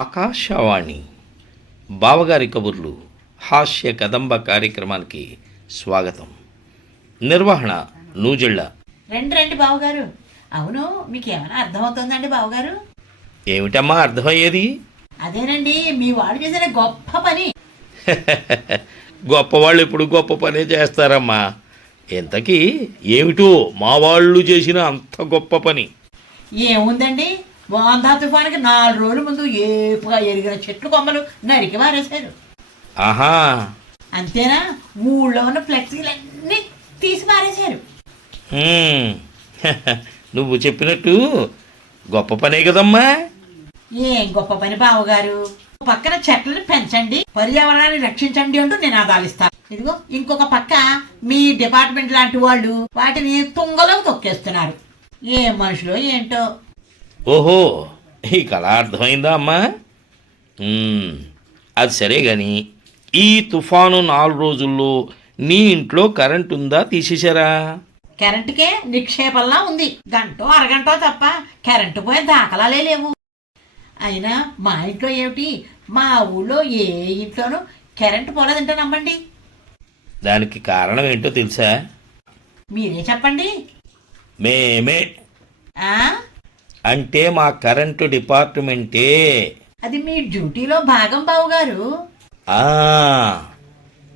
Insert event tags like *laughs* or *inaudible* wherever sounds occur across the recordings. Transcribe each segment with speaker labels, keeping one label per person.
Speaker 1: ఆకాశవాణి బావగారి కబుర్లు హాస్య కదంబ కార్యక్రమానికి స్వాగతం. నిర్వహణ నూజెళ్ళ.
Speaker 2: రండి రండి బావగారు. అవును మీకు ఏమైనా అర్థమవుతుందండి బావగారు?
Speaker 1: ఏమిటమ్మా అర్థమయ్యేది?
Speaker 2: అదేనండి మీ వాడు చేసిన గొప్ప పని. *laughs*
Speaker 1: గొప్పవాళ్ళు ఇప్పుడు గొప్ప పనే చేస్తారమ్మా. ఇంతకీ ఏమిటో మా వాళ్ళు చేసిన అంత గొప్ప పని.
Speaker 2: ఏముందండి? వాందా తుఫానికి నాలుగు రోజుల ముందు ఏపుగా ఎరిగిన చెట్లు కొమ్మలు నరికి పారేశారు
Speaker 1: ఆహా.
Speaker 2: అంతేనా? ఊళ్ళో ఉన్న ఫ్లెక్సీలన్నీ తీసి పారేశారు. *laughs*
Speaker 1: నువ్వు చెప్పినట్టు గొప్ప పనే కదమ్మా.
Speaker 2: ఏం గొప్ప పని బావగారు? పక్కన చెట్లను పెంచండి పర్యావరణాన్ని రక్షించండి అంటూ నినాదాలు ఇస్తారు. ఇదిగో ఇంకొక పక్క మీ డిపార్ట్మెంట్ లాంటి వాళ్ళు వాటిని తుంగలోకి తొక్కేస్తున్నారు. ఏ మనుషులో ఏంటో?
Speaker 1: ఓహో ఈ కళ అర్థమైందా అమ్మా? మ్మ్. అది సరే గాని ఈ తుఫాను నాలుగు రోజుల్లో నీ ఇంట్లో కరెంట్ ఉందా తీసేశారా?
Speaker 2: కరెంటుకే నిక్షేపంలా ఉంది. గంటో అరగంటో తప్ప కరెంటు పోయే దాఖలాలే లేవు. అయినా మా ఇంట్లో ఏమిటి? మా ఊళ్ళో ఏ ఇంట్లోనూ కరెంటు పోలేదంటే నమ్మండి.
Speaker 1: దానికి కారణం ఏంటో తెలుసా?
Speaker 2: మీరే చెప్పండి.
Speaker 1: మేమే.
Speaker 2: ఆ?
Speaker 1: అంటే మా కరెంటు డిపార్ట్మెంటే.
Speaker 2: అది మీ డ్యూటీలో భాగం బావుగారు.
Speaker 1: ఆ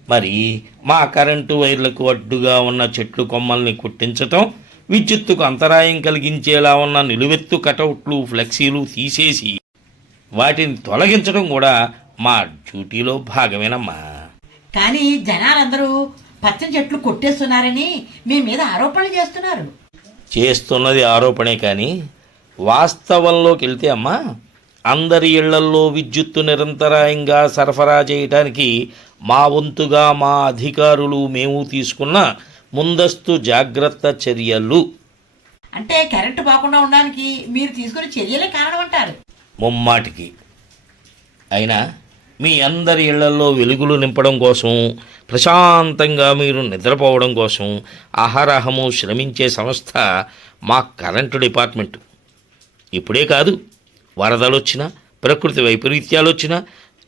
Speaker 1: మరి మా కరెంటు వైర్లకు అడ్డుగా ఉన్న చెట్లు కొమ్మల్ని కుట్టించటం విద్యుత్తుకు అంతరాయం కలిగించేలా ఉన్న నిలువెత్తు కటౌట్లు ఫ్లెక్సీలు తీసేసి వాటిని తొలగించడం కూడా మా డ్యూటీలో భాగమేనమ్మా.
Speaker 2: కానీ జనాలందరూ పచ్చని చెట్లు కొట్టేస్తున్నారని మీ మీద ఆరోపణలు చేస్తున్నారు.
Speaker 1: చేస్తున్నది ఆరోపణే కానీ వాస్తవంలోకి వెళ్తే అమ్మా అందరి ఇళ్ళల్లో విద్యుత్తు నిరంతరాయంగా సరఫరా చేయటానికి మా వంతుగా మా అధికారులు మేము తీసుకున్న ముందస్తు జాగ్రత్త చర్యలు.
Speaker 2: అంటే కరెంటు పోకుండా ఉండడానికి మీరు తీసుకునే చర్యలే కారణం అంటారు.
Speaker 1: ముమ్మాటికి. అయినా మీ అందరి ఇళ్ళలో వెలుగులు నింపడం కోసం ప్రశాంతంగా మీరు నిద్రపోవడం కోసం అహరహము శ్రమించే సంస్థ మా కరెంటు డిపార్ట్మెంటు. ఇప్పుడే కాదు వరదలు వచ్చినా ప్రకృతి వైపరీత్యాలు వచ్చినా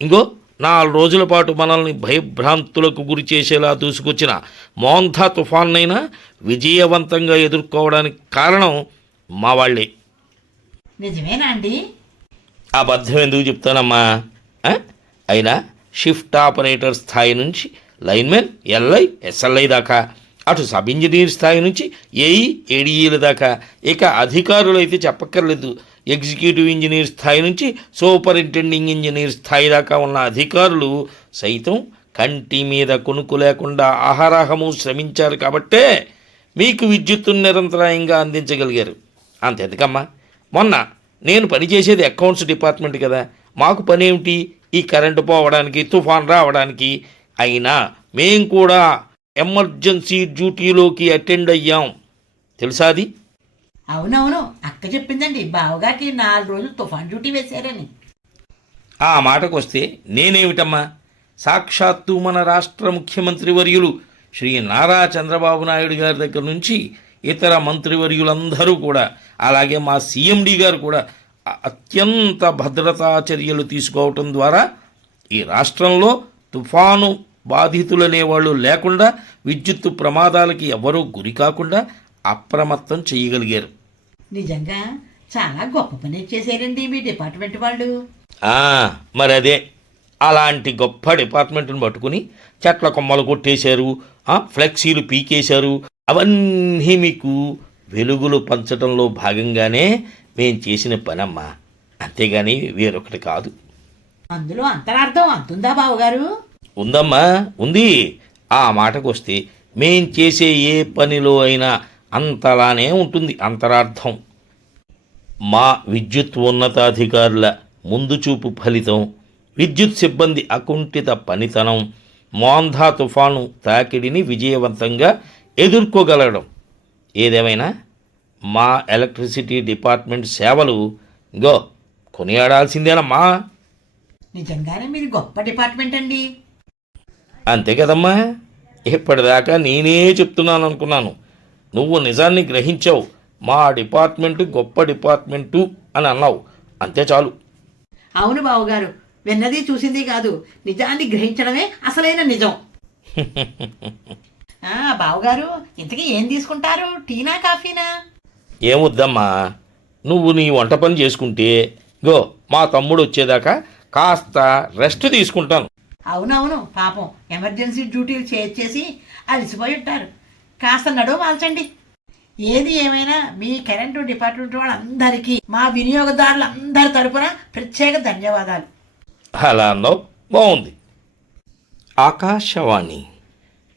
Speaker 1: ఇంకో నాలుగు రోజుల పాటు మనల్ని భయభ్రాంతులకు గురి చేసేలా దూసుకొచ్చిన మోంధా తుఫాన్నైనా విజయవంతంగా ఎదుర్కోవడానికి కారణం మా వాళ్ళే.
Speaker 2: నిజమేనా అండి?
Speaker 1: అబద్ధం ఎందుకు చెప్తానమ్మా? అయినా షిఫ్ట్ ఆపరేటర్ స్థాయి నుంచి లైన్మెన్ ఎల్ఐ ఎస్ఎల్ఐ దాకా అటు సబ్ ఇంజనీర్ స్థాయి నుంచి ఏఈ ఏడీఈల దాకా. ఇక అధికారులు అయితే చెప్పక్కర్లేదు. ఎగ్జిక్యూటివ్ ఇంజనీర్ స్థాయి నుంచి సూపరింటెండింగ్ ఇంజనీర్ స్థాయి దాకా ఉన్న అధికారులు సైతం కంటి మీద కొనుక్కు లేకుండా ఆహారాహము శ్రమించారు కాబట్టే మీకు విద్యుత్తును నిరంతరాయంగా అందించగలిగారు. అంతెందుకమ్మా మొన్న నేను పనిచేసేది అకౌంట్స్ డిపార్ట్మెంట్ కదా. మాకు పని ఏమిటి ఈ కరెంటు పోవడానికి తుఫాన్ రావడానికి. అయినా మేము కూడా ఎమర్జెన్సీ డ్యూటీలోకి అటెండ్ అయ్యాం. తెలుసా అది?
Speaker 2: అవునవును అక్క చెప్పిందండి బావగారికి నాలుగు రోజులు తుఫాన్ డ్యూటీ వేశారని.
Speaker 1: ఆ మాటకు వస్తే నేనేమిటమ్మా? సాక్షాత్తు మన రాష్ట్ర ముఖ్యమంత్రి వర్యులు శ్రీ నారా చంద్రబాబు నాయుడు గారి దగ్గర నుంచి ఇతర మంత్రివర్యులందరూ కూడా అలాగే మా సీఎండి గారు కూడా అత్యంత భద్రతా చర్యలు తీసుకోవటం ద్వారా ఈ రాష్ట్రంలో తుఫాను బాధితులనే వాళ్ళు లేకుండా విద్యుత్తు ప్రమాదాలకి ఎవరూ గురి కాకుండా అప్రమత్తం చేయగలిగారు.
Speaker 2: నిజంగా చాలా గొప్ప పని చేశారండి మీ డిపార్ట్మెంట్ వాళ్ళు.
Speaker 1: ఆ, మరి అదే అలాంటి గొప్ప డిపార్ట్మెంట్ని పట్టుకుని చెట్ల కొమ్మలు కొట్టేశారు ఆ, ఫ్లెక్సీలు పీకేశారు అవన్నీ మీకు వెలుగులు పంచడంలో భాగంగానే మేం చేసిన పనమ్మా. అంతేగాని వేరొకటి కాదు.
Speaker 2: అందులో అంతరార్థం అంతుందా బావగారు?
Speaker 1: ఉందమ్మా ఉంది. ఆ మాటకు వస్తే మేం చేసే ఏ పనిలో అయినా అంతలానే ఉంటుంది అంతరార్థం. మా విద్యుత్ ఉన్నతాధికారుల ముందు చూపు ఫలితం విద్యుత్ సిబ్బంది అకుంఠిత పనితనం మోంధా తుఫాను తాకిడిని విజయవంతంగా ఎదుర్కోగలగడం ఏదేమైనా? మా ఎలక్ట్రిసిటీ డిపార్ట్మెంట్ సేవలు గో కొనియాడాల్సిందేనమ్మా.
Speaker 2: నిజంగానే మీరు గొప్ప డిపార్ట్మెంట్ అండి
Speaker 1: అంతే కదమ్మా? ఇప్పటిదాకా నేనే చెప్తున్నాను అనుకున్నాను నువ్వు నిజాన్ని గ్రహించావు. మా డిపార్ట్మెంటు గొప్ప డిపార్ట్మెంటు అని అన్నావు. అంతే చాలు.
Speaker 2: అవును బావగారు విన్నది చూసింది కాదు. నిజాన్ని గ్రహించడమే అసలైన నిజం. *laughs* బావగారు ఇంతకీ ఏం తీసుకుంటారు? టీనా కాఫీనా?
Speaker 1: ఏమొద్దమ్మా? నువ్వు నీ వంట పని చేసుకుంటే గో మా తమ్ముడు వచ్చేదాకా కాస్త రెస్ట్ తీసుకుంటాను.
Speaker 2: అవునవును పాపం ఎమర్జెన్సీ డ్యూటీలు చేర్చేసి అలసిపోయి ఉంటారు. కాస్త నడువు మాల్చండి ఏది ఏమైనా మీ కరెంటు డిపార్ట్మెంట్ వాళ్ళందరికీ మా వినియోగదారులందరి తరపున ప్రత్యేక ధన్యవాదాలు.
Speaker 1: అలా అన్నావు బాగుంది. ఆకాశవాణి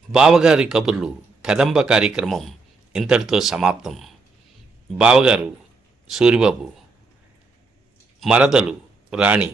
Speaker 1: బావగారి కబుర్లు కదంబ కార్యక్రమం ఇంతటితో సమాప్తం. బావగారు సూరిబాబు మరదలు రాణి